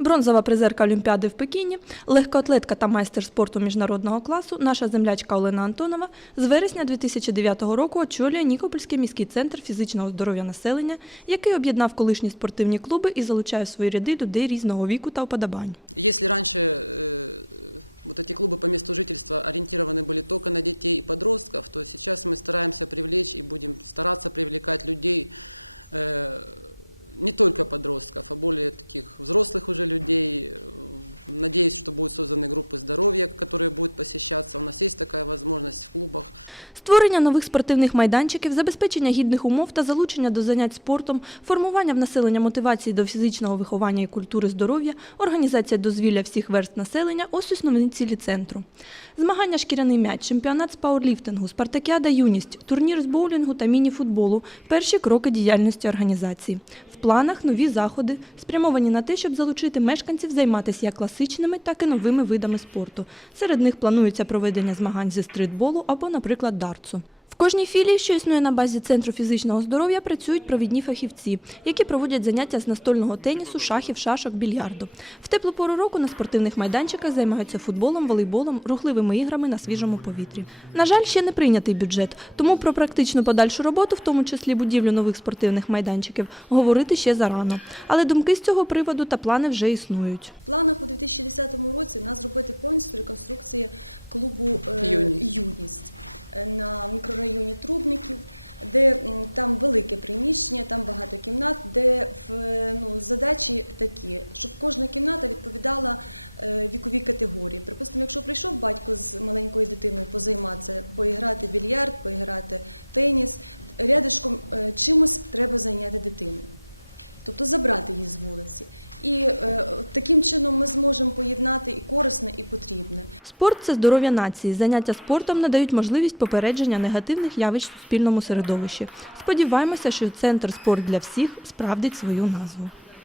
Бронзова призерка Олімпіади в Пекіні, легкоатлетка та майстер спорту міжнародного класу, наша землячка Олена Антонова з вересня 2009 року очолює Нікопольський міський центр фізичного здоров'я населення, який об'єднав колишні спортивні клуби і залучає в свої ряди людей різного віку та вподобань. Если раньше э, вот эти клубы по месту жительства ориентированы были только на детей и подростков, то сейчас мы стараемся привлечь и будем стараться привлекать людей э, не только подростков, а более таких взрослых уже людей. Э, Надеюсь, что будут созданы группы здоровья, которые будут посещаться. У нас есть такая возможность в клубах. Створення нових спортивних майданчиків, забезпечення гідних умов та залучення до занять спортом, формування в населення мотивації до фізичного виховання і культури здоров'я, організація дозвілля всіх верст населення – ось основні цілі центру. Змагання шкіряний м'яч, чемпіонат з пауерліфтингу, спартакіада юність, турнір з боулінгу та міні-футболу – перші кроки діяльності організації. В планах нові заходи, спрямовані на те, щоб залучити мешканців займатися як класичними, так і новими видами спорту. Серед них планується проведення змагань зі стритболу або, наприклад, дартсу. Кожній філії, що існує на базі Центру фізичного здоров'я, працюють провідні фахівці, які проводять заняття з настольного тенісу, шахів, шашок, більярду. В теплу пору року на спортивних майданчиках займаються футболом, волейболом, рухливими іграми на свіжому повітрі. На жаль, ще не прийнятий бюджет, тому про практичну подальшу роботу, в тому числі будівлю нових спортивних майданчиків, говорити ще зарано. Але думки з цього приводу та плани вже існують. В планах у 2010 році нас зробити повністю реконструкція клубу е, «Юність». Е, на мікрорайоні Трубників, де там велике приміщення, там багато кімнат, де в, ну, задачі такі, щоб кожна кімната відповідала е, віковій категорії. Припустимо, якщо прийшов батько з маленькою дитиною позайматися, поіграти в більярд, поіграти в теніс, рядишком е, чимось треба зайняти дитину тобто забрати її з вулиці. І е, таким чином ми зможемо поєднати і корисне, і потрібне. Спорт це здоров'я нації. Заняття спортом надають можливість попередження негативних явищ в суспільному середовищі. Сподіваємося, що центр спорт для всіх справдить свою назву.